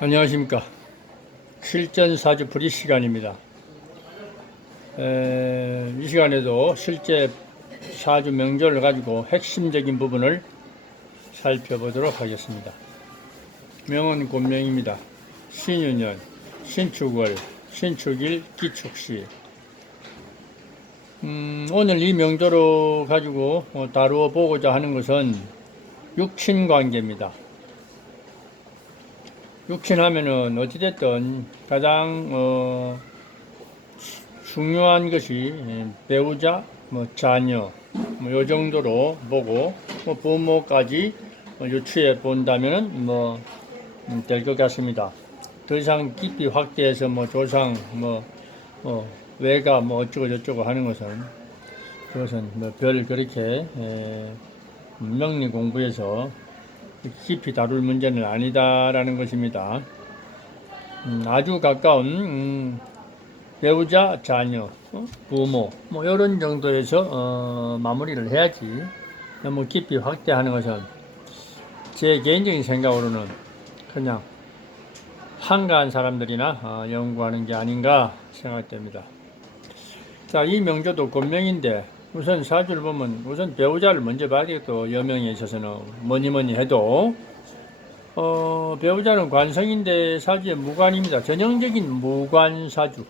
안녕하십니까. 실전사주 풀이 시간입니다. 이 시간에도 실제 사주 명절을 가지고 핵심적인 부분을 살펴보도록 하겠습니다. 명은 곤명입니다. 신유년, 신축월, 신축일, 기축시. 오늘 이 명절을 가지고 다루어 보고자 하는 것은 육친관계입니다. 육친하면은 어찌됐든 가장 중요한 것이 배우자, 자녀, 요 정도로 보고 부모까지 유추해 본다면은 될 것 같습니다. 더 이상 깊이 확대해서 조상, 외가 어쩌고 저쩌고 하는 그것은 별 그렇게 명리 공부에서 깊이 다룰 문제는 아니다라는 것입니다. 아주 가까운 배우자, 자녀, 부모 이런 정도에서 마무리를 해야지 너무 깊이 확대하는 것은 제 개인적인 생각으로는 그냥 한가한 사람들이나 연구하는 게 아닌가 생각됩니다. 자, 이 명조도 곤명인데 우선 사주를 보면 우선 배우자를 먼저 봐야 되겠고, 여명에 있어서는 뭐니 해도 배우자는 관성인데 사주의 무관입니다. 전형적인 무관사주.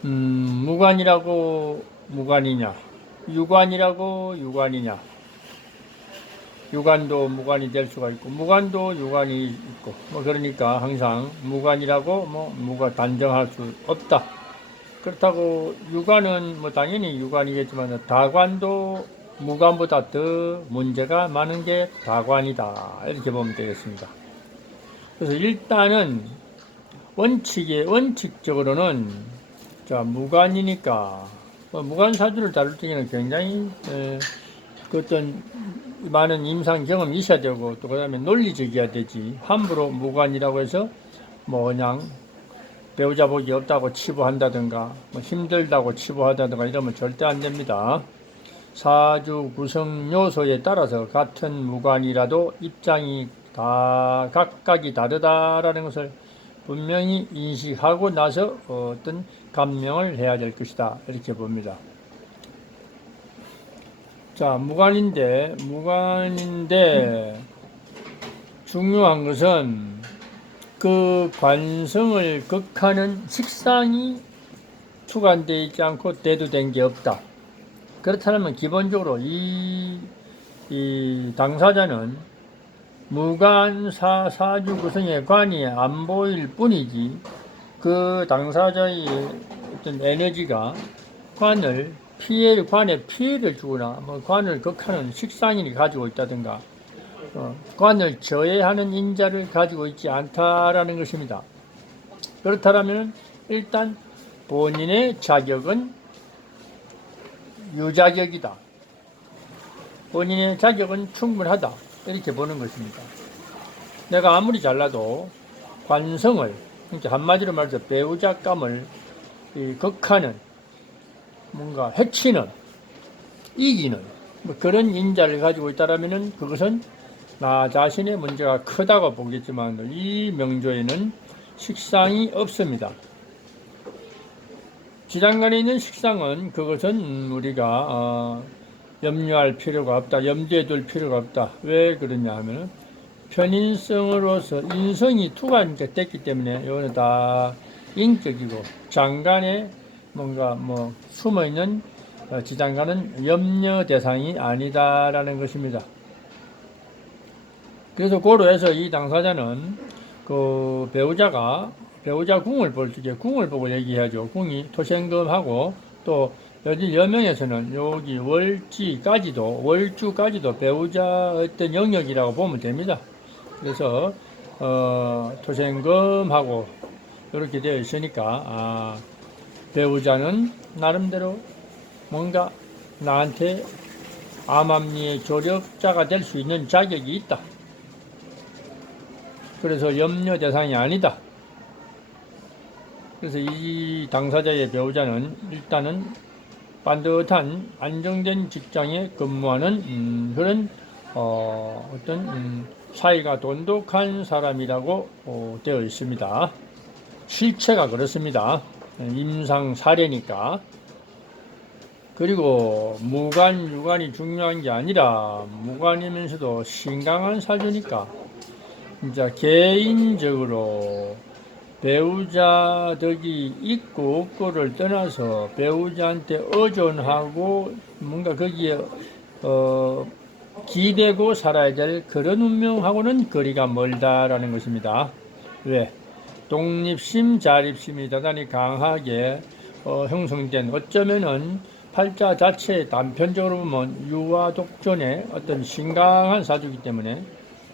무관이라고 무관이냐, 유관이라고 유관이냐. 유관도 무관이 될 수가 있고 무관도 유관이 있고 그러니까 항상 무관이라고 단정할 수 없다. 그렇다고 유관은 당연히 유관이겠지만 다관도 무관보다 더 문제가 많은 게 다관이다, 이렇게 보면 되겠습니다. 그래서 일단은 원칙적으로는 무관이니까 무관사주를 다룰 때에는 굉장히 그 어떤 많은 임상 경험이 있어야 되고, 또 그 다음에 논리적이어야 되지. 함부로 무관이라고 해서 그냥 배우자 복이 없다고 치부한다든가 힘들다고 치부하다든가 이러면 절대 안 됩니다. 사주 구성 요소에 따라서 같은 무관이라도 입장이 다 각각이 다르다라는 것을 분명히 인식하고 나서 어떤 감명을 해야 될 것이다, 이렇게 봅니다. 자, 무관인데 중요한 것은 그 관성을 극하는 식상이 투관되어 있지 않고 대두된 게 없다. 그렇다면 기본적으로 이 당사자는 무관사주 구성의 관이 안 보일 뿐이지, 그 당사자의 어떤 에너지가 관에 피해를 주거나 관을 극하는 식상인이 가지고 있다든가 관을 저해하는 인자를 가지고 있지 않다라는 것입니다. 그렇다면 일단 본인의 자격은 유자격이다. 본인의 자격은 충분하다, 이렇게 보는 것입니다. 내가 아무리 잘나도 관성을, 그러니까 한마디로 말해서 배우자감을 극하는, 뭔가 해치는, 이기는 그런 인자를 가지고 있다면 그것은 나 자신의 문제가 크다고 보겠지만 이 명조에는 식상이 없습니다. 지장간에 있는 식상은 그것은 우리가 염려할 필요가 없다, 염두에 둘 필요가 없다. 왜 그러냐 하면 편인성으로서 인성이 투관됐기 때문에 이거는 다 인격이고, 장간에 뭔가 숨어있는 지장간은 염려 대상이 아니다라는 것입니다. 그래서 고로해서 이 당사자는 그 배우자 궁을 볼 적에 궁을 보고 얘기해야죠. 궁이 토생금하고, 또 여기 여명에서는 여기 월주까지도 배우자 어떤 영역이라고 보면 됩니다. 그래서 토생금하고 이렇게 되어 있으니까 배우자는 나름대로 뭔가 나한테 암암리의 조력자가 될 수 있는 자격이 있다. 그래서 염려 대상이 아니다. 그래서 이 당사자의 배우자는 일단은 반듯한 안정된 직장에 근무하는 그런 어떤 사이가 돈독한 사람이라고 되어 있습니다. 실체가 그렇습니다. 임상 사례니까. 그리고 무관, 유관이 중요한 게 아니라 무관이면서도 신강한 사주니까 이제 개인적으로 배우자 덕이 있고 없고를 떠나서 배우자한테 의존하고 뭔가 거기에 기대고 살아야 될 그런 운명하고는 거리가 멀다라는 것입니다. 왜? 독립심, 자립심이 대단히 강하게 형성된, 어쩌면은 팔자 자체에 단편적으로 보면 유아 독존의 어떤 신강한 사주이기 때문에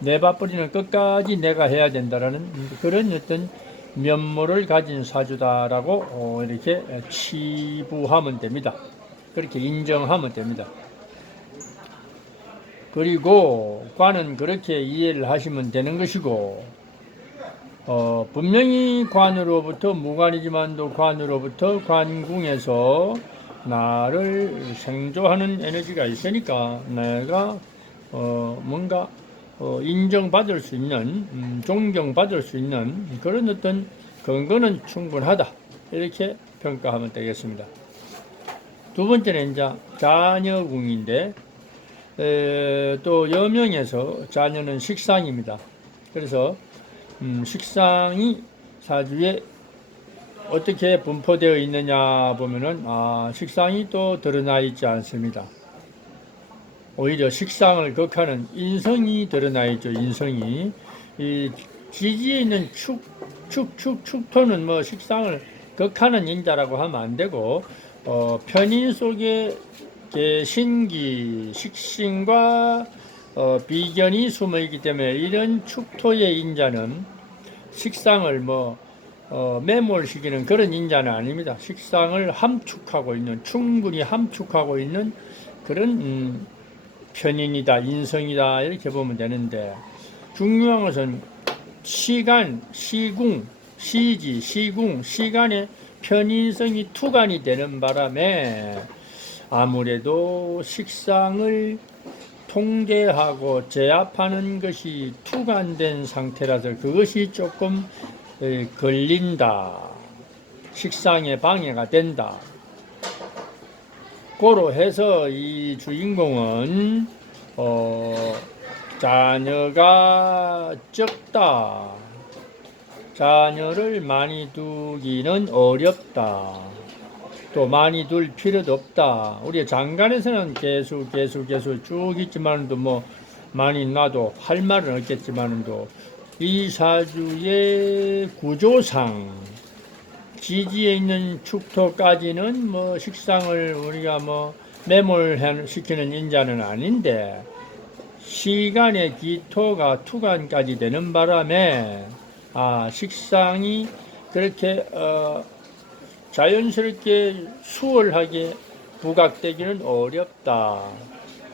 내 밥벌이는 끝까지 내가 해야 된다라는 그런 어떤 면모를 가진 사주다라고 이렇게 치부하면 됩니다. 그렇게 인정하면 됩니다. 그리고 관은 그렇게 이해를 하시면 되는 것이고, 분명히 관으로부터, 무관이지만도 관으로부터 관궁에서 나를 생조하는 에너지가 있으니까 내가 뭔가 인정받을 수 있는, 존경받을 수 있는 그런 어떤 근거는 충분하다, 이렇게 평가하면 되겠습니다. 두 번째는 이제 자녀궁인데, 또 여명에서 자녀는 식상입니다. 그래서 식상이 사주에 어떻게 분포되어 있느냐 보면은 식상이 또 드러나 있지 않습니다. 오히려 식상을 극하는 인성이 드러나 있죠. 인성이. 이 지지에 있는 축토는 뭐 식상을 극하는 인자라고 하면 안 되고, 편인 속에 신기, 식신과 비견이 숨어 있기 때문에 이런 축토의 인자는 식상을 매몰시키는 그런 인자는 아닙니다. 식상을 함축하고 있는, 충분히 함축하고 있는 그런 편인이다, 인성이다, 이렇게 보면 되는데, 중요한 것은 시간, 시궁, 시지, 시궁, 시간의 편인성이 투간이 되는 바람에 아무래도 식상을 통제하고 제압하는 것이 투간된 상태라서 그것이 조금 걸린다, 식상에 방해가 된다. 고로 해서 이 주인공은 자녀가 적다, 자녀를 많이 두기는 어렵다, 또 많이 둘 필요도 없다. 우리 장간에서는 계속 쭉 있지만도 많이 놔도 할 말은 없겠지만도 이 사주의 구조상 지지에 있는 축토까지는 식상을 우리가 매몰시키는 인자는 아닌데, 시간의 기토가 투간까지 되는 바람에 식상이 그렇게 자연스럽게 수월하게 부각되기는 어렵다.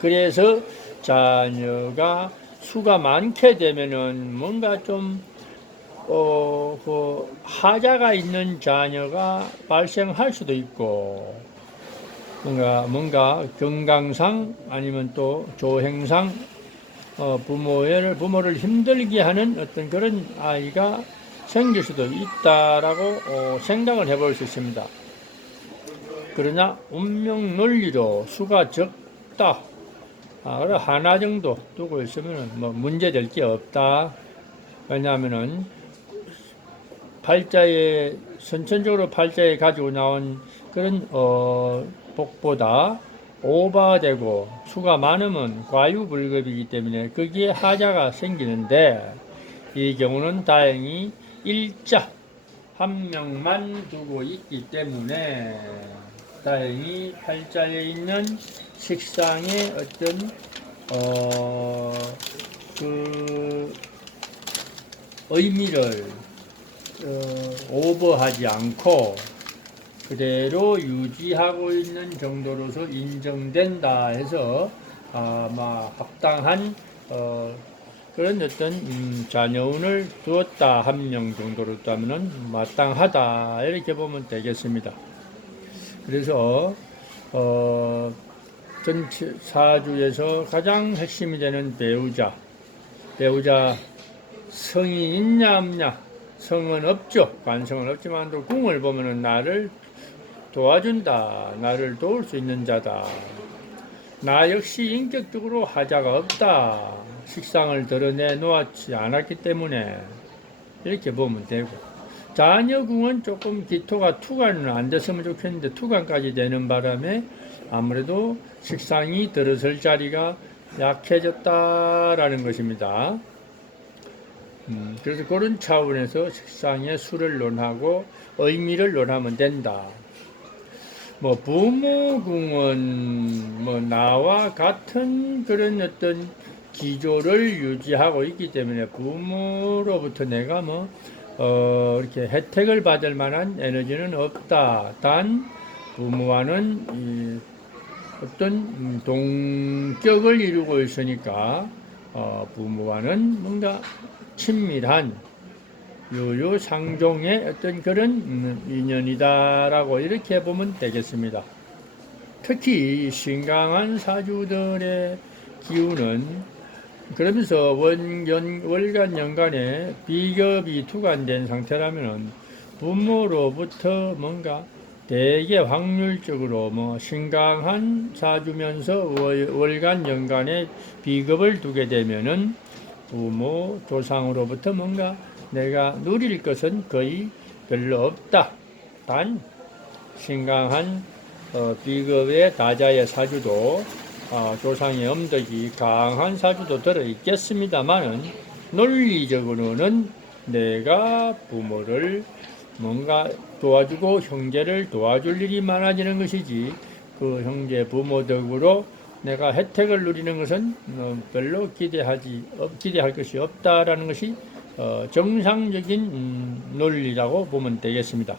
그래서 자녀가 수가 많게 되면은 뭔가 좀 하자가 있는 자녀가 발생할 수도 있고, 뭔가 건강상 아니면 또 조행상 부모를 힘들게 하는 어떤 그런 아이가 생길 수도 있다라고 생각을 해볼 수 있습니다. 그러나 운명 논리로 수가 적다, 하나 정도 두고 있으면 문제될 게 없다. 왜냐하면은 선천적으로 팔자에 가지고 나온 그런 복보다 오버되고 수가 많으면 과유불급이기 때문에 거기에 하자가 생기는데, 이 경우는 다행히 일자 한 명만 두고 있기 때문에 다행히 팔자에 있는 식상의 어떤 그 의미를 오버하지 않고 그대로 유지하고 있는 정도로서 인정된다 해서 합당한 그런 어떤 자녀운을 두었다, 한 명 정도로 두면은 마땅하다, 이렇게 보면 되겠습니다. 그래서 전체 사주에서 가장 핵심이 되는 배우자, 배우자 성이 있냐 없냐? 성은 없죠. 관성은 없지만 또 궁을 보면은 나를 도와준다. 나를 도울 수 있는 자다. 나 역시 인격적으로 하자가 없다. 식상을 드러내 놓았지 않았기 때문에 이렇게 보면 되고, 자녀궁은 조금 기토가 투간은 안 됐으면 좋겠는데 투간까지 되는 바람에 아무래도 식상이 들어설 자리가 약해졌다라는 것입니다. 그래서 그런 차원에서 식상의 수를 논하고 의미를 논하면 된다. 뭐 부모궁은 뭐 나와 같은 그런 어떤 기조를 유지하고 있기 때문에 부모로부터 내가 뭐 이렇게 혜택을 받을 만한 에너지는 없다. 단 부모와는 이 어떤 동격을 이루고 있으니까 부모와는 뭔가 친밀한 유유상종의 어떤 그런 인연이다라고 이렇게 보면 되겠습니다. 특히 신강한 사주들의 기운은 그러면서 월간 연간에 비겁이 투간된 상태라면은 부모로부터 뭔가 대개 확률적으로 뭐 신강한 사주면서 월간 연간에 비겁을 두게 되면은 부모 조상으로부터 뭔가 내가 누릴 것은 거의 별로 없다. 단 신강한 비겁의 다자의 사주도 조상의 엄덕이 강한 사주도 들어있겠습니다만은 논리적으로는 내가 부모를 뭔가 도와주고 형제를 도와줄 일이 많아지는 것이지 그 형제 부모 덕으로 내가 혜택을 누리는 것은 별로 기대할 것이 없다라는 것이 정상적인 논리라고 보면 되겠습니다.